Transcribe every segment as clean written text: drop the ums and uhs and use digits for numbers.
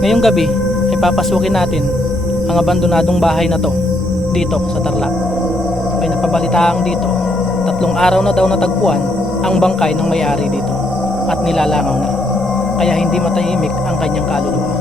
Ngayong gabi ay papasukin natin ang abandonadong bahay na to dito sa Tarlac. May napabalitaang dito 3 araw na daw natagpuan ang bangkay ng may-ari dito at nilalangaw na, kaya hindi matahimik ang kanyang kaluluwa.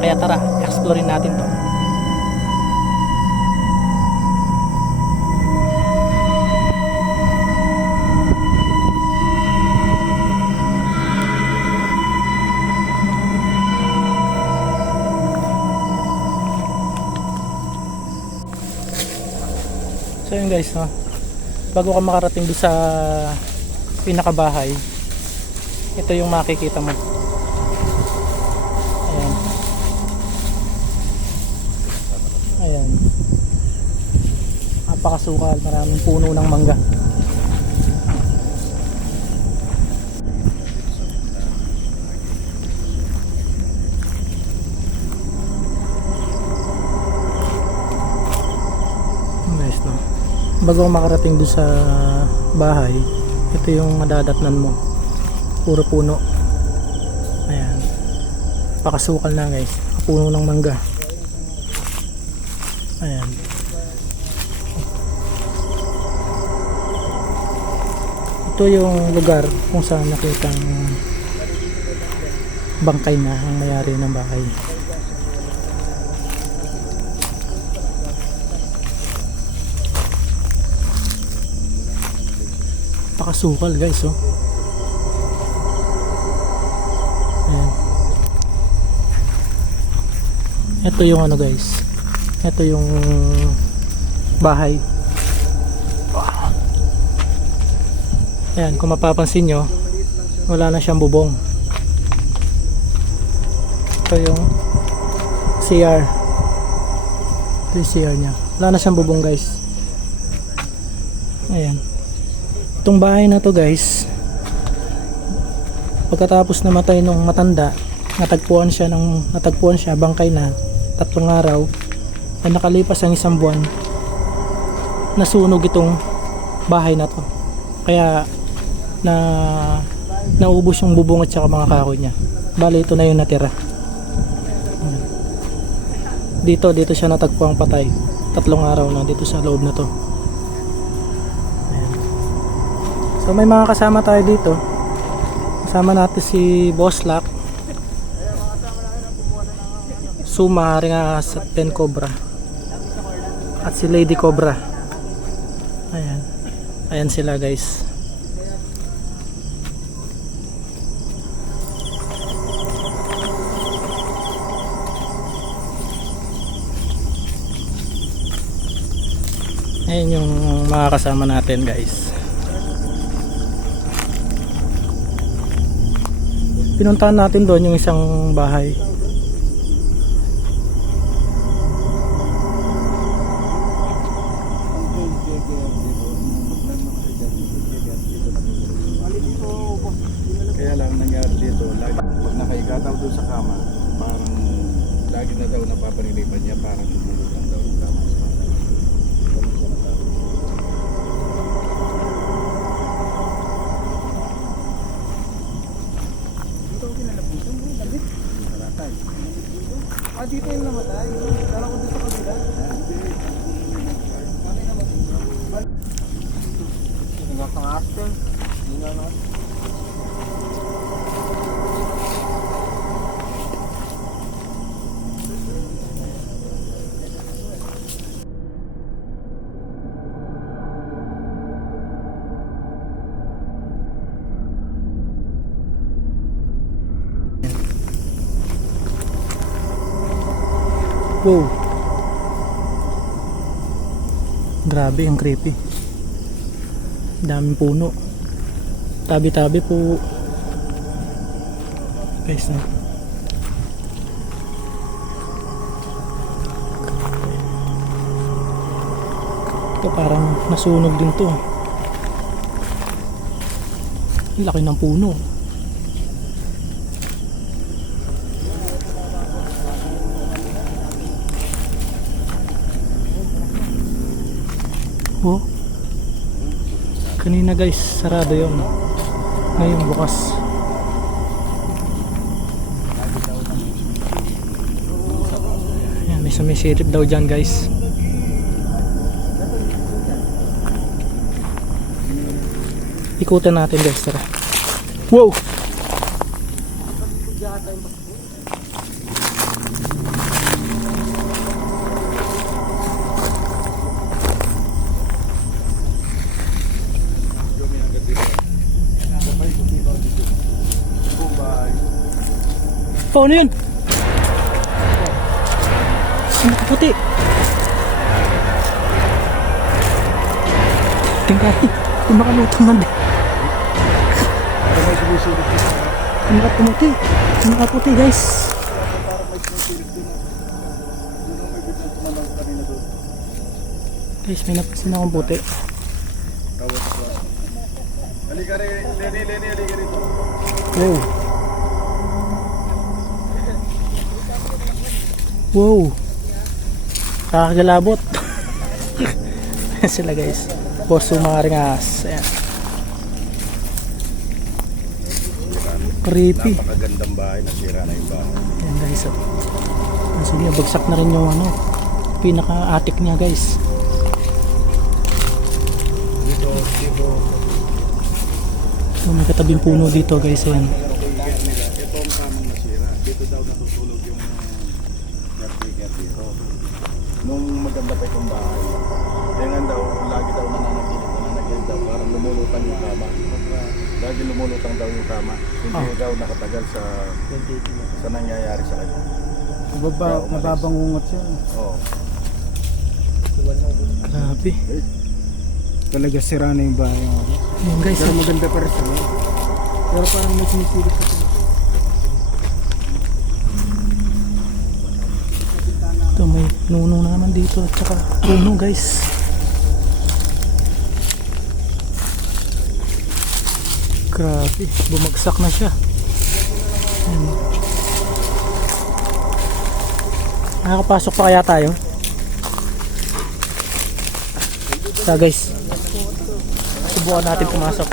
Kaya tara, explorein natin to. So yun guys, no? Bago ka makarating doon sa pinakabahay, ito yung makikita mo. Ayan. Ayan. Napakasukal, maraming puno ng mangga. Nice, no? Bago makarating doon sa bahay, ito yung madadatnan mo, puro puno. Ayan, pakasukal na guys, puno ng mangga. Ayan, ito yung lugar kung saan nakitang bangkay na ang may-ari ng bahay. Pakasukal guys, oh. Ayan. Ito yung ano guys, ito yung bahay. Ayan, kung mapapansin nyo, wala na siyang bubong. Ito yung CR. Ito yung CR nya, wala na siyang bubong guys. Ayan. Itong bahay na to guys, pagkatapos namatay nung matanda, natagpuan siya bangkay na 3 araw, ay nakalipas ang 1 buwan, nasunog itong bahay na to, kaya naubos yung bubong at saka mga kahoy niya. Bali ito na yung natira. Dito siya natagpuang patay, 3 araw na dito sa loob na to. So may mga kasama tayo dito. Kasama natin si Boss Lack, Suma, Ringa sa 10 Cobra, at si Lady Cobra. Ayan. Ayan sila guys. Ayan yung mga kasama natin guys. Pinuntahan natin doon yung isang bahay. Kaya lang nangyari dito, lagi pag nakahiga daw doon sa kama, parang lagi na daw napapaninipan niya, parang lumulutang daw yung kama. Dito yung namatay. Kala ko doon sa kabila. Hindi nga pang after. Hindi nga na. Wow, grabe, ang creepy. Daming puno, tabi-tabi po guys, no? Ito parang nasunog din to. Laki ng puno. Oh, kanina guys sarado yun, ngayon bukas. sumisilip daw dyan guys. Ikutan natin guys, tara. Wow! Oh, ano yun? Ang puti. Tingnan. Kung makalutong man din. Ang makaputi. Ang makaputi guys. Guys, may napasin akong puti. Halika rin, Lenny, halika rito. Wow. Wow. Kakagalabot. Sila guys. Boss mga ringas. Ayan. Creepy. Napakagandang bahay, nasira na yung bahay. Ayan guys. Sige, bagsak na rin yung ano, pinaka-attic niya guys. Dito. So, may katabing puno dito guys. Ayan. Ito ang tamang nasira. Dito daw natutulog yung caretaker dito. Nung maganda pa itong bahay, kaya daw, lagi daw nananaginip daw, parang lumulutang yung kama. Lagi lumulutang daw yung kama. Hindi daw nakatagal sa nangyayari sa kanya. Mababangungot siya. Oo. Grabe. Talaga sira na yung bahay. Ayan guys. Pero maganda pa rin siya. Pero parang may sinisilip pa siya. Ito may nuno na naman dito at saka puno guys. Grabe, bumagsak na siya. Ayan. Nakakapasok pa kaya tayo? Sa guys, subukan natin pumasok.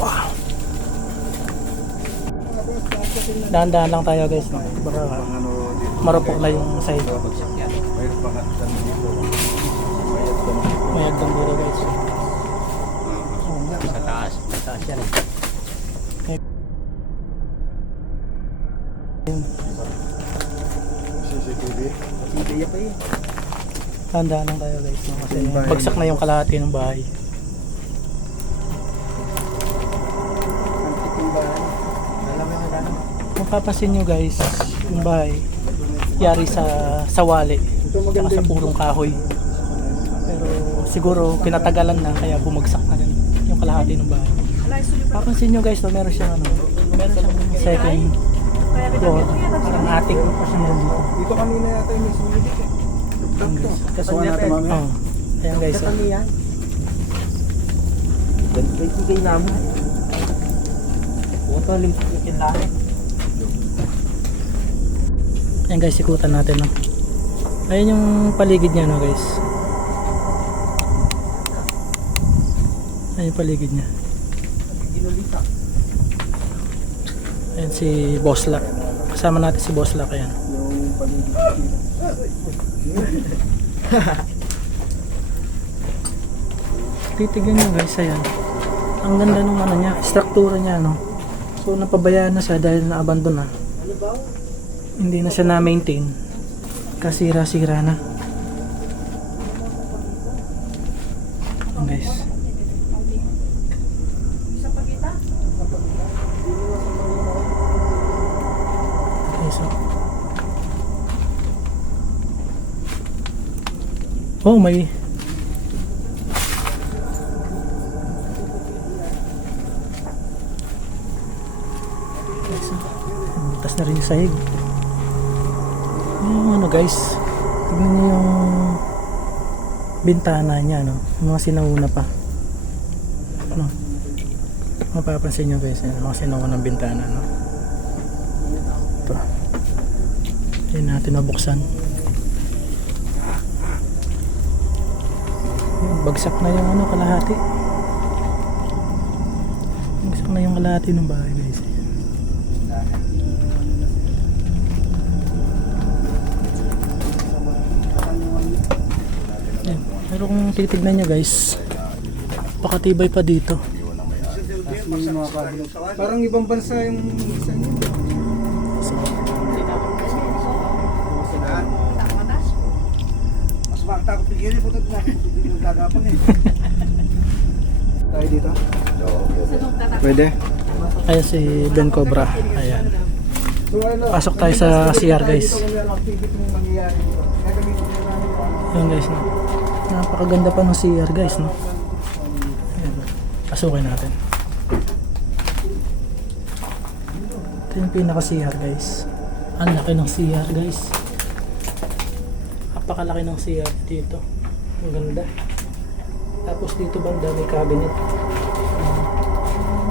Wow. Dahan-dahan lang tayo guys, no? Baka Ano dito? marupok na yung side. Mayroon pa nga dito. May hagdan dito guys. Sa taas. Mataas yan. CCTV. Hindi pa yun. Dahan-dahan lang tayo guys, no? Kasi bagsak na yung kalahati ng bahay. Antik yung bahay. Alam mo yung ano? Kung papasin nyo guys, yung bahay yari sa wali tsaka sa purong kahoy, pero siguro kinatagalan na kaya bumagsak na rin yung kalahati ng bahay. Papansin nyo guys, no, meron siyang second floor, parang attic pa siya meron dito. Dito kanina yata yung may sumilip eh. Kasuha natin mamaya. Oh, ayan guys, oh. yan. Kay namin. Ito limpit yung tindahan. Ayan guys, ikutan natin, no? Ayan yung paligid niya, no guys. Ayan yung paligid niya. Ayan si Boss Lock. Kasama natin si Boss Lock. Ayan. Yung paligid. Titignan nyo guys, ayan. Ang ganda nung ano niya, struktura niya, no? So napabayaan na siya dahil na-abandon na. Hindi na siya na-maintain. Kasira-sira na. Ayan guys. Okay, so. Oh, may tas na rin yung sahig. Yung ano guys, tignan niyo yung bintana niya, no? Yung mga sinauna pa, no? Mapapansin nyo guys, yung mga sinaunang bintana, no? Ito. Hindi natin nabuksan. Bagsak na yung ano, kalahati. Bagsak na yung kalahati ng bahay guys. Yan. Pero kung titignan nyo guys, pakatibay pa dito. May mga cabinet. Parang ibang bansa yung isa niyo. Mas makita ko pigilin po ito yung gagapang eh. Tayo dito? Pwede? Ayan si Ben Cobra. Ayan. So, ano, Pasok tayo sa CR guys. Dito kung yung activity yung mangyayari dito. Gagamitin mo namin yung Ayan guys, no? Napakaganda pa ng CR guys, no? Ayan. Pasukin natin. Ito yung pinaka CR guys. Ang laki ng CR guys. Napakalaki ng CR dito. Ang ganda. Tapos dito banda may cabinet.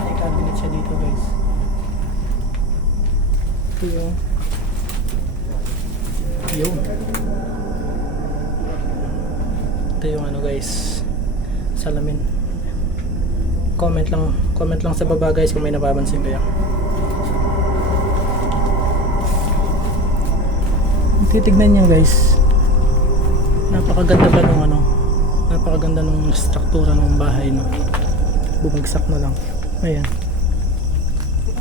May cabinet siya dito guys. Ito yung yun. Ito yung ano guys, salamin. Comment lang sa baba guys kung may napapansin kayo. Titignan niyo guys, napakaganda pa nung ano, napakaganda nung struktura ng bahay, no. Bumagsak na lang. Ayan.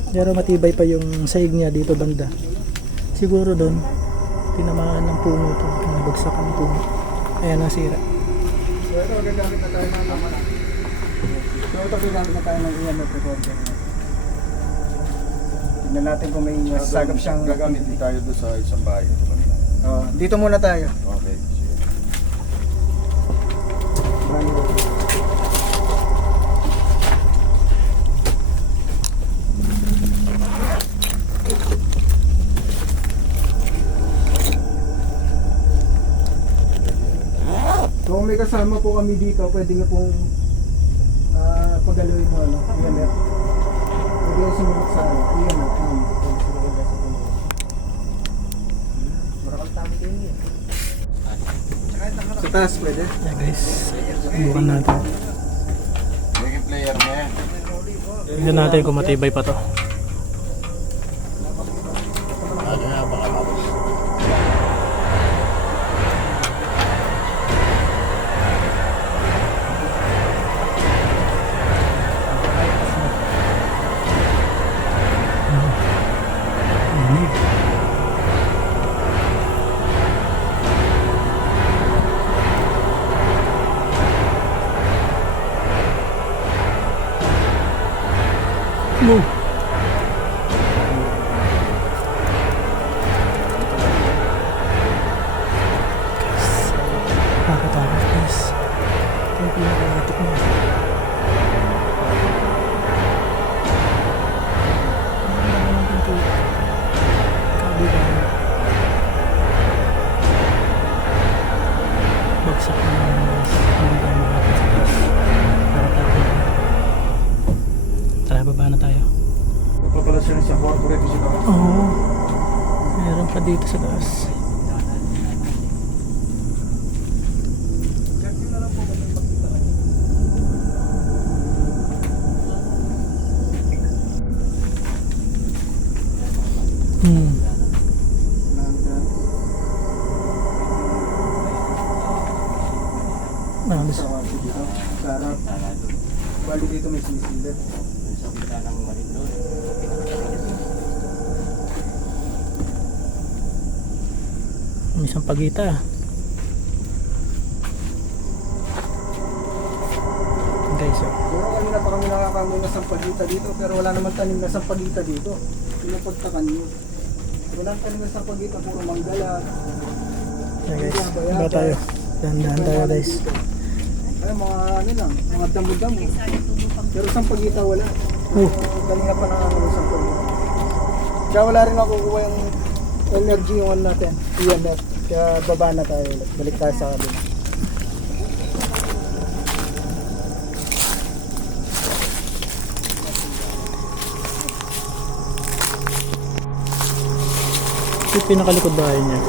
Pero matibay pa yung sahig niya dito banda. Siguro doon tinamaan ng puno to, nabagsak ang puno. Ayan, nasira. So ito, gagamit na tayo ng gagamit na tayo ng EMF recorder. Tignan natin kung may sagap siyang Gagamit din tayo doon sa isang bahay. dito muna tayo. Okay. Kung may kasama po kami dito, pwede nga pong pagalawin mo, ano, EMF. Pwede yung sumunod sa EMF. Sa taas pwede? Ayan guys, subukan natin. Yung player mo yan. Tignan natin kung matibay pa to. Move. Nakakatakot guys. Ito yung pinakalatik mo. Bagsak na naman guys. Hindi tayo makapit sa taas. Nakakatakot. Tara, baba na tayo. Papala siya sa corporate siya ka. Oo. Meron pa dito sa taas. Nalis. Sa harap. Bali dito may sinisilip. May isang pagita. Guys, oh. Siguro kanina pa kami nakakamoy na sampagita dito, pero wala naman tanim na sampagita dito. Pinapagtakan nyo. Walang tanim na sampagita, puro manggala. Ayan guys, baba tayo. Dahan-dahan tayo guys. Ay, mga ano lang, mga damo-damo. Pero sampagita wala. Kanina pa nakakamoy sampagita. Kaya wala rin makukuha yung energy yung ano natin, EMF. Kaya baba na tayo ulit. Balik tayo sa kabila. Ito yung pinakalikod bahay niya.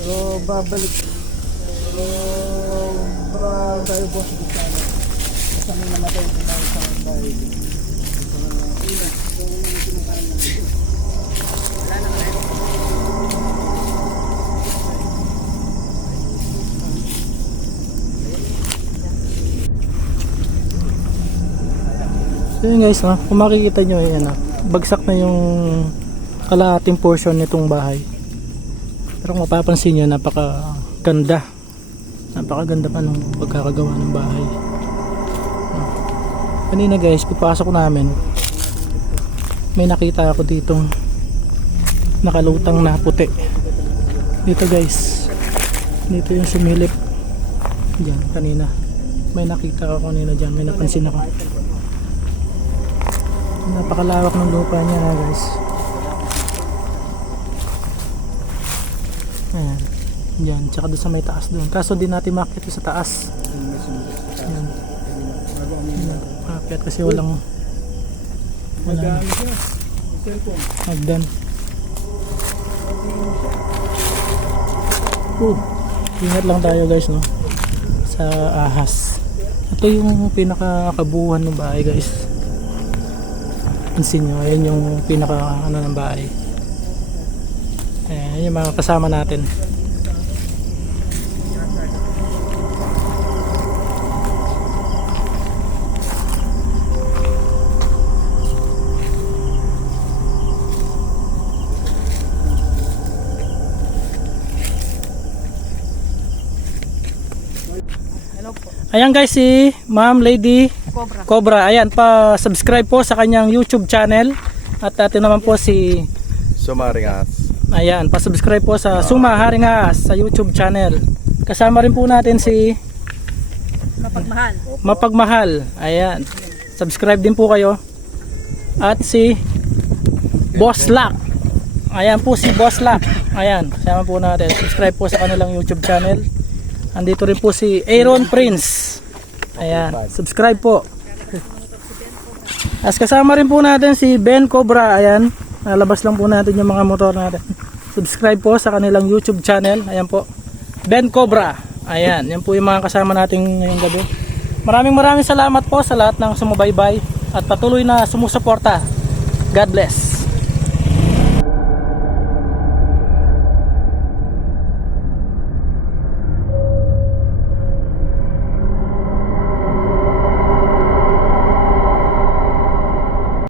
Pero babalik. Pero baka tayo boss dito sana. Basta may namatay na tayo sa bahay. So yun guys, no? Kung makikita nyo, ayan, bagsak na yung kalahating portion nitong bahay. Pero kung mapapansin nyo, napakaganda pa nung pagkakagawa ng bahay. Kanina guys, pagpasok namin, may nakita ako ditong nakalutang na puti. Dito guys, dito yung sumilip dyan kanina. May nakita ako kanina dyan, may napansin ako. Napakalawak ng lupa niya guys. Ayan, dyan, tsaka doon sa may taas doon. Kaso di natin makita sa taas. Ayan. Akyat kasi walang Magdaan siya. Cellphone. hagdan. Ingat lang tayo guys, no, sa ahas. Ito yung pinakakabuuan ng bahay guys. Pansin nyo, ayan yung pinaka ano ng bahay. Ayan yung mga kasama natin. Ayan guys, si Ma'am Lady Cobra. Ayan, pa-subscribe po sa kanyang YouTube channel. At atin naman po si Sumaringas. ayan, pa-subscribe po sa Suma Haringas sa YouTube channel. Kasama rin po natin si Mapagmahal. Ayan. Subscribe din po kayo. At si Boss Lack. Ayan po si Boss Lack. Ayan, kasama po natin. Subscribe po sa kanilang YouTube channel. Andito rin po si Aaron Prince. Ayan, subscribe po. As kasama rin po natin si Ben Cobra. Ayan, nalabas lang po natin yung mga motor natin. Subscribe po sa kanilang YouTube channel. Ayan po, Ben Cobra. Ayan, yan po yung mga kasama natin ngayong gabi. Maraming salamat po sa lahat ng sumubaybay at patuloy na sumusuporta. God bless.